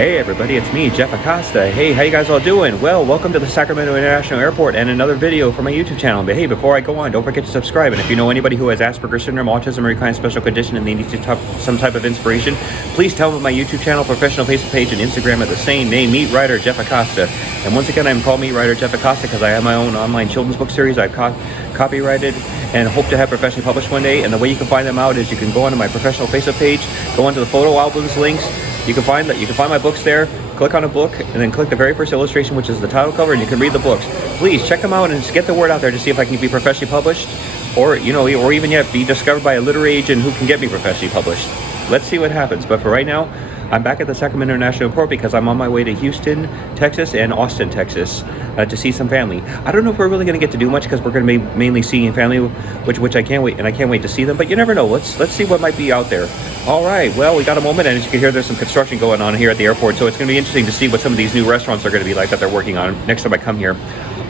Hey everybody, it's me, Jeff Acosta. Hey, how you guys all doing? Well, welcome to the Sacramento International Airport and another video for my YouTube channel. But hey, before I go on, don't forget to subscribe. And if you know anybody who has Asperger syndrome, autism, or any kind of special condition and they need some type of inspiration, please tell them my YouTube channel, professional Facebook page, and Instagram are the same name, Meet Writer Jeff Acosta. And once again, I'm called Meet Writer Jeff Acosta because I have my own online children's book series I've copyrighted and hope to have professionally published one day. And the way you can find them out is you can go onto my professional Facebook page, go onto the photo albums links. You can find my books there. Click on a book and then click the very first illustration, which is the title cover, and you can read the books. Please check them out and just get the word out there to see if I can be professionally published, or or even yet be discovered by a literary agent who can get me professionally published. Let's see what happens. But for right now, I'm back at the Sacramento International Airport because I'm on my way to Houston, Texas, and Austin, Texas, to see some family. I don't know if we're really going to get to do much because we're going to be mainly seeing family, which I can't wait, and I can't wait to see them. But you never know. Let's see what might be out there. All right. Well, we got a moment, and as you can hear, there's some construction going on here at the airport, so it's going to be interesting to see what some of these new restaurants are going to be like that they're working on next time I come here.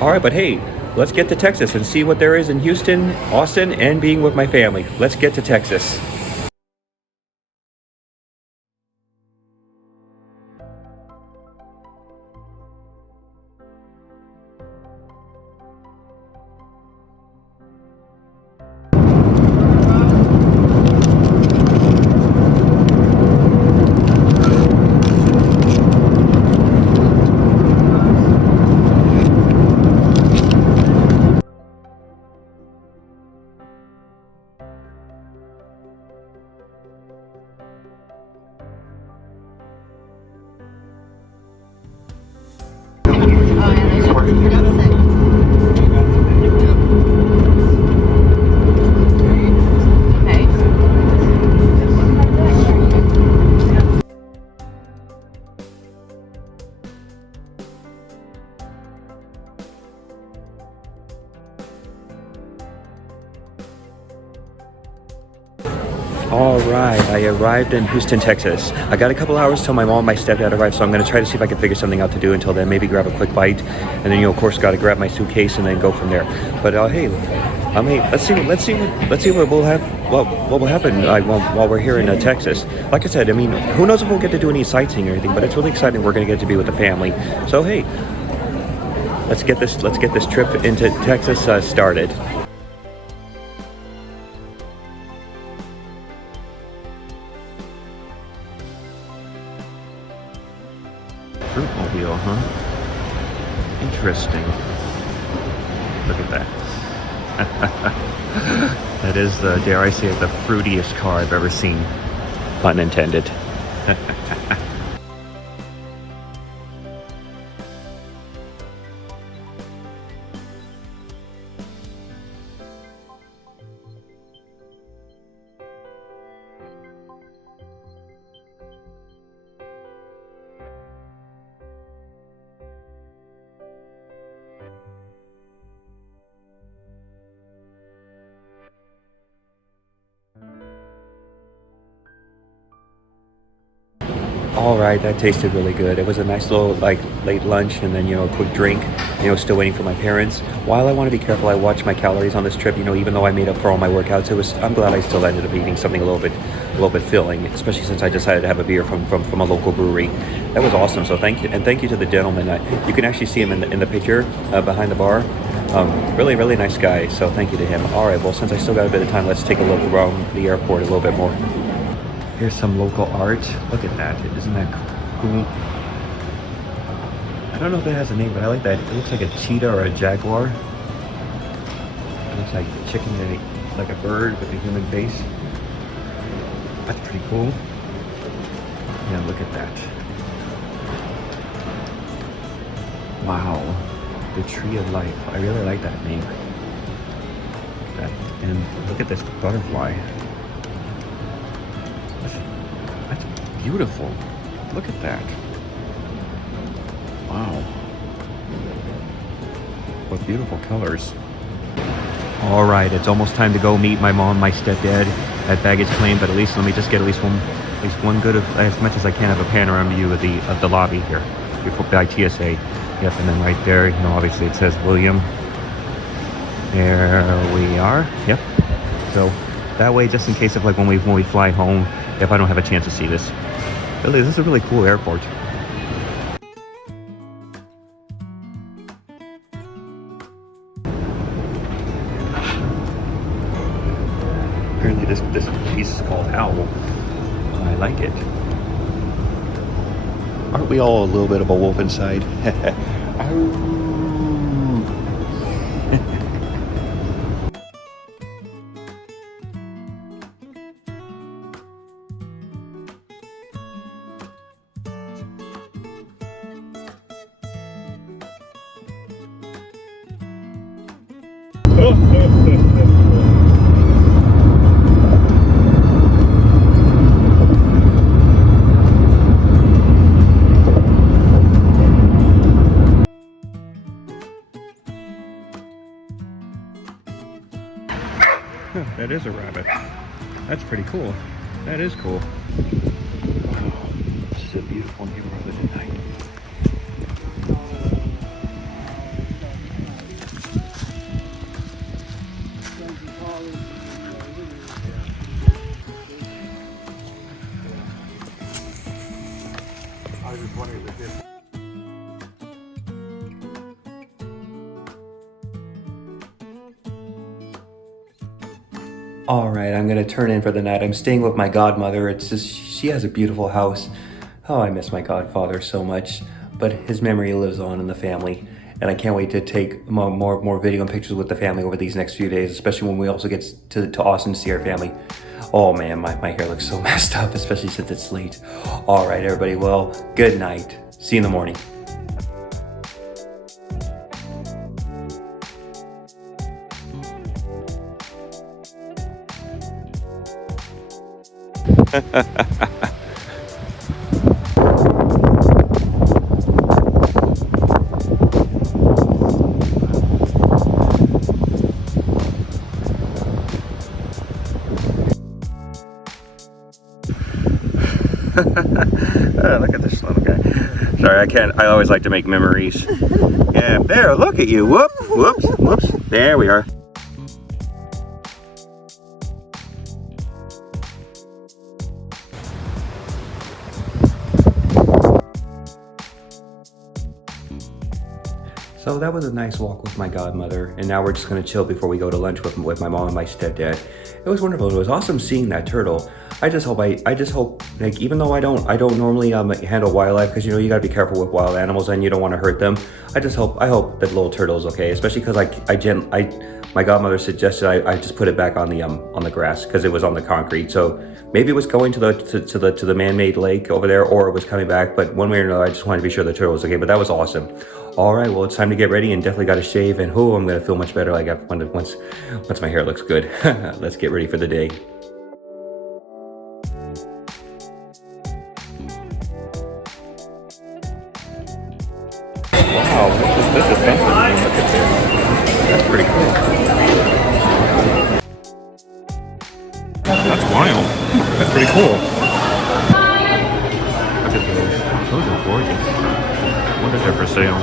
All right, but hey, let's get to Texas and see what there is in Houston, Austin, and being with my family. Let's get to Texas. All right, I arrived in Houston, Texas. I got a couple hours till my mom and my stepdad arrive, so I'm going to try to see if I can figure something out to do until then. Maybe grab a quick bite, and then of course got to grab my suitcase and then go from there. But hey, let's see what will happen while we're here in Texas. Like I said, I mean, who knows if we'll get to do any sightseeing or anything, but it's really exciting. We're going to get to be with the family. So hey, let's get this trip into Texas started. Fruitmobile, huh? Interesting. Look at that. That is the, dare I say it, the fruitiest car I've ever seen. Pun intended. All right, that tasted really good. It was a nice little late lunch and then a quick drink. Still waiting for my parents. While I want to be careful, I watch my calories on this trip. Even though I made up for all my workouts, I'm glad I still ended up eating something a little bit filling, especially since I decided to have a beer from a local brewery. That was awesome. So thank you to the gentleman. You can actually see him in the picture behind the bar. Really, really nice guy. So thank you to him. All right, well, since I still got a bit of time, let's take a look around the airport a little bit more. Here's some local art. Look at that. Isn't that cool? I don't know if it has a name, but I like that. It looks like a cheetah or a jaguar. It looks like a chicken and like a bird with a human face. That's pretty cool. Yeah, look at that. Wow. The Tree of Life. I really like that name. And look at this butterfly. That's beautiful. Look at that. Wow. What beautiful colors. All right, it's almost time to go meet my mom and my stepdad at baggage claim, but at least let me just get at least one good, as much as I can, of a panorama view of the lobby here before by TSA. Yep, and then right there, obviously it says William. There we are. Yep. So that way, just in case of when we fly home, if I don't have a chance to see this. Really, this is a really cool airport. This piece is called Owl. I like it. Aren't we all a little bit of a wolf inside? Ow. That is a rabbit. That's pretty cool. That is cool. Wow, this is a beautiful neighborhood tonight. I was just wondering if this. All right, I'm gonna turn in for the night. I'm staying with my godmother. It's just, she has a beautiful house. Oh, I miss my godfather so much, but his memory lives on in the family. And I can't wait to take more video and pictures with the family over these next few days, especially when we also get to Austin to see our family. Oh man, my hair looks so messed up, especially since it's late. All right, everybody, well, good night. See you in the morning. Oh, look at this little guy. Sorry, I always like to make memories. Yeah, there, look at you. Whoop, whoops, whoops. There we are. So that was a nice walk with my godmother, and now we're just gonna chill before we go to lunch with my mom and my stepdad. It was wonderful. It was awesome seeing that turtle. I just hope like, even though I don't normally handle wildlife, because you know you gotta be careful with wild animals and you don't want to hurt them. I hope that little turtle is okay, especially because my godmother suggested I just put it back on the grass because it was on the concrete. So maybe it was going to the man-made lake over there, or it was coming back. But one way or another, I just wanted to be sure the turtle was okay. But that was awesome. All right, well, it's time to get ready and definitely got to shave. And I'm gonna feel much better like once my hair looks good. Let's get ready for the day. Wow, this is fancy. Look at this. That's pretty cool. That's wild. That's pretty cool. Look at those. Those are gorgeous. I wonder if they're for sale.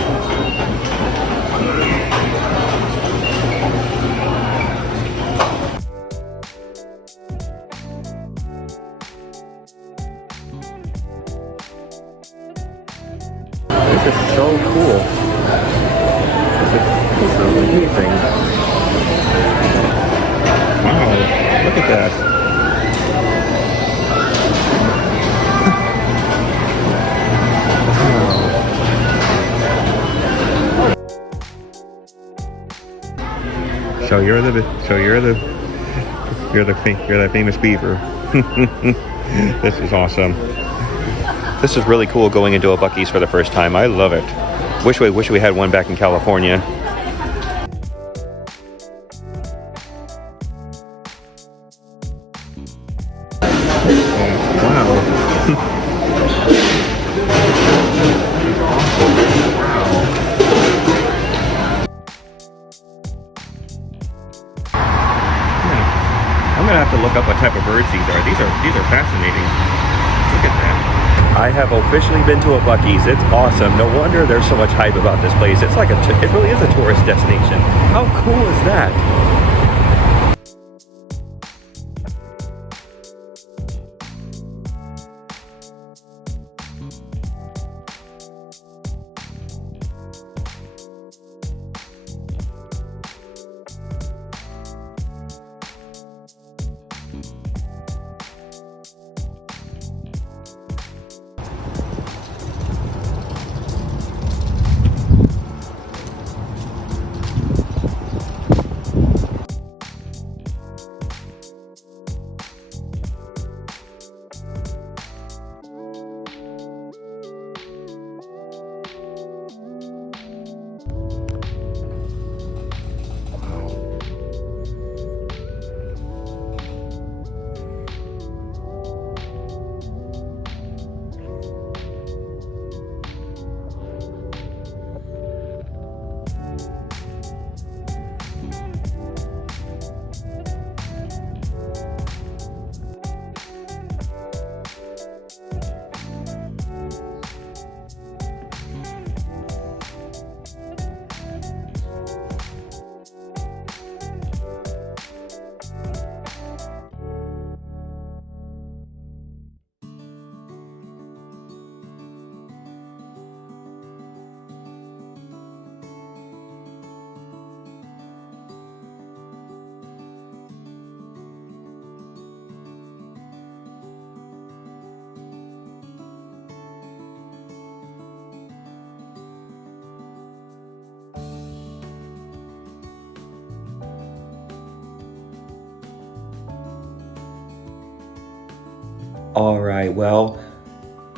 This is so cool. This is amazing. Wow, look at that. Wow. So you're the famous beaver. This is awesome. This is really cool going into a Buc-ee's for the first time. I love it. Wish we had one back in California. Wow. I'm gonna have to look up what type of birds these are. These are fascinating. Look at that. I have officially been to a Buc-ee's. It's awesome. No wonder there's so much hype about this place. It's like it really is a tourist destination. How cool is that? All right, well,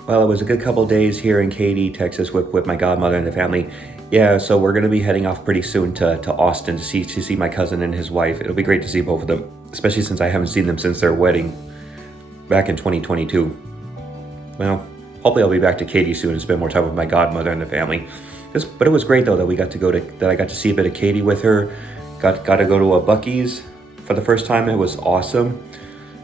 it was a good couple days here in Katy, Texas, with my godmother and the family. Yeah, so we're gonna be heading off pretty soon to Austin to see my cousin and his wife. It'll be great to see both of them, especially since I haven't seen them since their wedding back in 2022. Well, hopefully I'll be back to Katy soon and spend more time with my godmother and the family. But it was great though that I got to see a bit of Katy with her. Got to go to a Buc-ee's for the first time. It was awesome,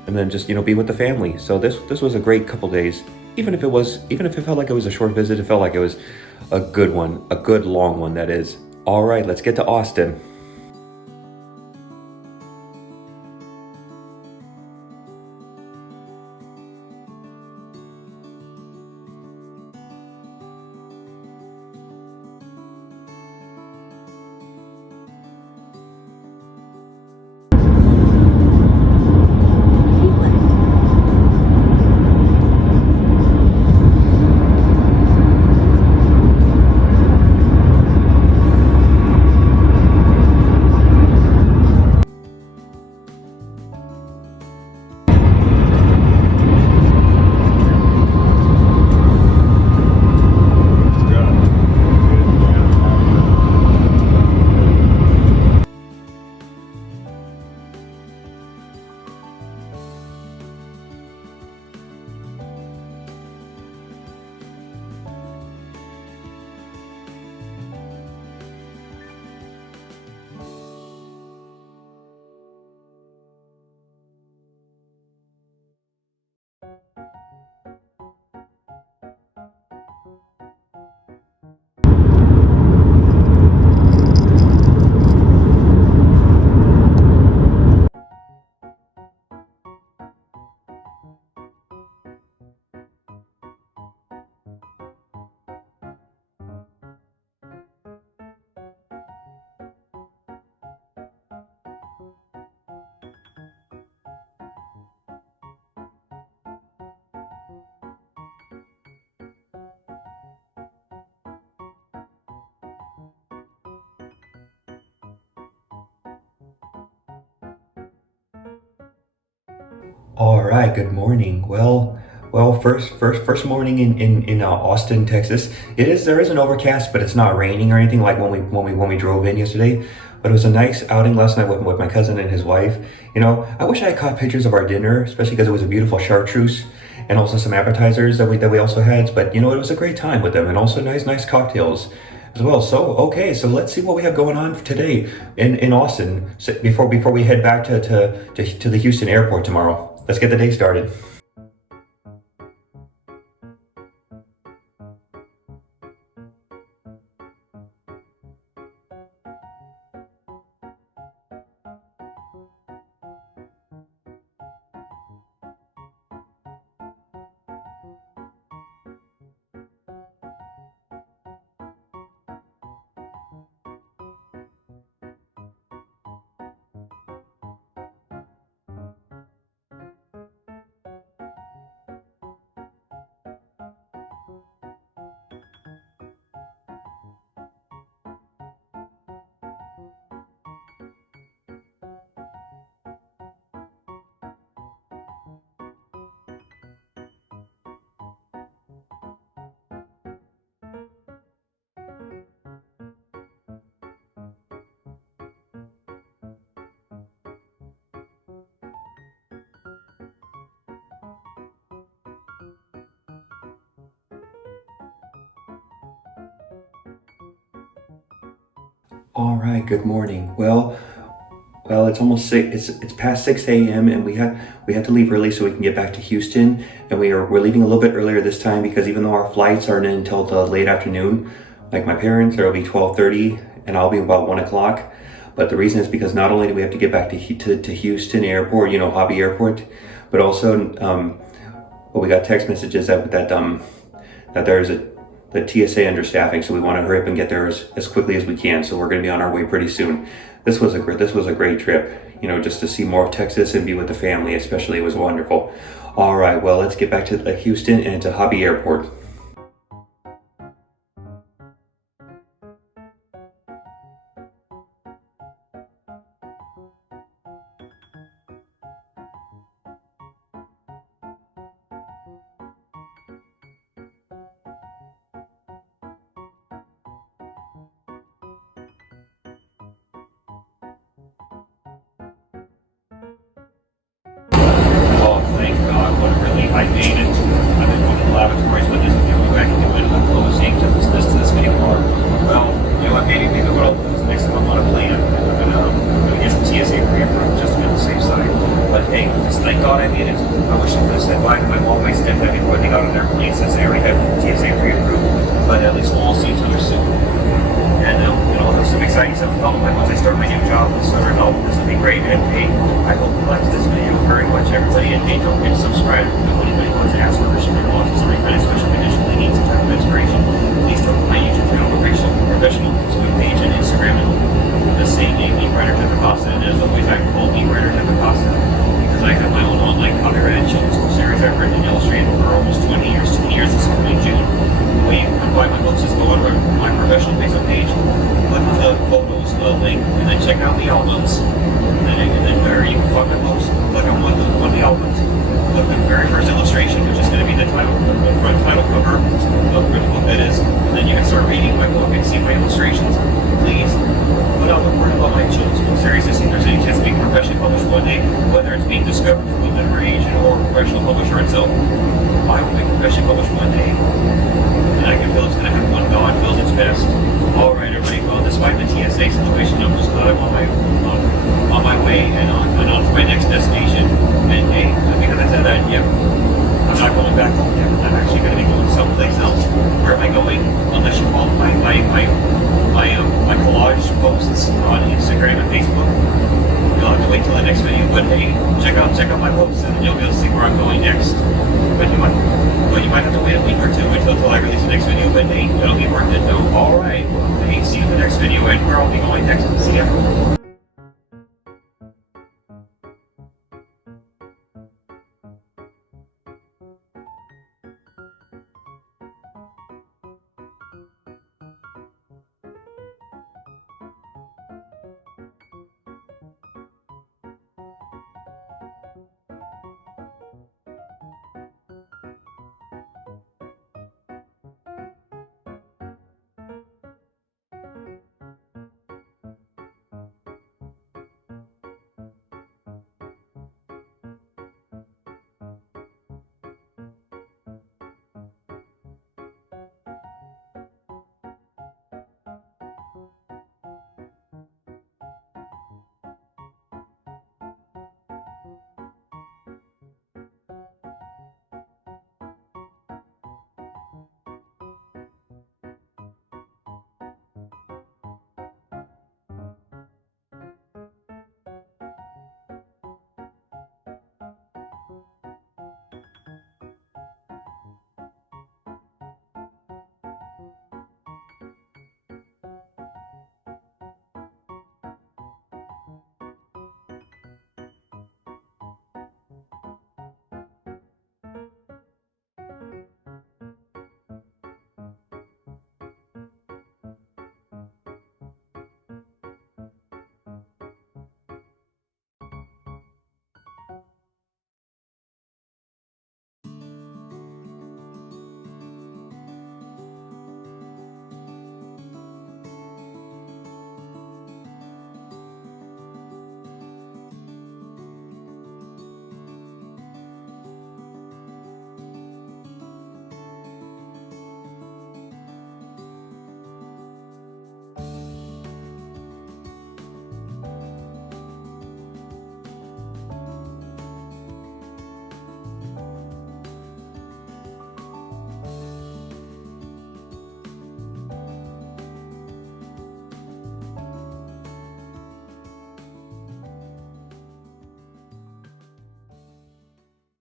and then just be with the family. So this was a great couple days. Even if it felt like it was a short visit, it felt like it was a good one, a good long one, that is. All right, let's get to Austin. All right, good morning. First morning in Austin, Texas. There is an overcast, but it's not raining or anything like when we drove in yesterday. But it was a nice outing last night with my cousin and his wife. I wish I had caught pictures of our dinner, especially because it was a beautiful chartreuse and also some appetizers that we also had. But it was a great time with them, and also nice cocktails as well. So okay, so let's see what we have going on today in Austin, before we head back to the Houston airport tomorrow. Let's get the day started. All right, good morning. Well, it's almost six. It's past 6 a.m. and we had to leave early so we can get back to Houston. And we're leaving a little bit earlier this time because even though our flights aren't until the late afternoon, like my parents, it'll be 12:30, and I'll be about 1 o'clock. But the reason is because not only do we have to get back to Houston Airport, Hobby Airport, but also we got text messages that there's the TSA understaffing, so we want to hurry up and get there as quickly as we can. So we're going to be on our way pretty soon. This was a great trip, just to see more of Texas and be with the family, especially. It was wonderful. All right, well, let's get back to Houston and to Hobby Airport. office and by my long way stint before they got on their plane since they already had TSA pre-approved. But at least we'll all see each other soon. And there's some exciting stuff coming once I start my new job this summer. This will be great. And hey, I hope you liked this video very much, everybody. And hey, don't forget to subscribe. If anybody who has Asperger's syndrome, autism, or any kind of special condition they need some type of inspiration, please go to my YouTube channel, professional Facebook page, and Instagram, and the same name, me, Writer Jeff Acosta. And as always, I call me Writer Jeff Acosta because I have my own online copyrighted children's book series I've written and illustrated for almost 20 years. 20 years this coming June. The way you can buy my books is go on my professional Facebook page, click on the photos link, and then check out the albums. And then where you can find my books, click on one of the albums, click on the very first illustration, which is going to be the title, the front title cover of the book that is, and then you can start reading my book and see my illustrations. Please put out the word about my children's book series to see if there's any chance of being professionally published one day, whether it's being discovered from a literary agent or a professional publisher itself. I will be professionally published one day. And I can feel it's going to happen when God feels it's best. Alright, everybody, well, despite the TSA situation, I'm just glad I'm on my way and on to my next destination. And hey, because I said that, yeah, I'm not going back home yet. I'm actually going to be going someplace else. Where am I going? Unless you follow my collage posts on Instagram and Facebook. You'll have to wait till the next video. But hey, check out my posts and you'll be able to see where I'm going next. But you might have to wait a week or two until I release the next video, but hey, it'll be worth it though. Alright, well, hey, see you in the next video and where I'll be going next. See ya.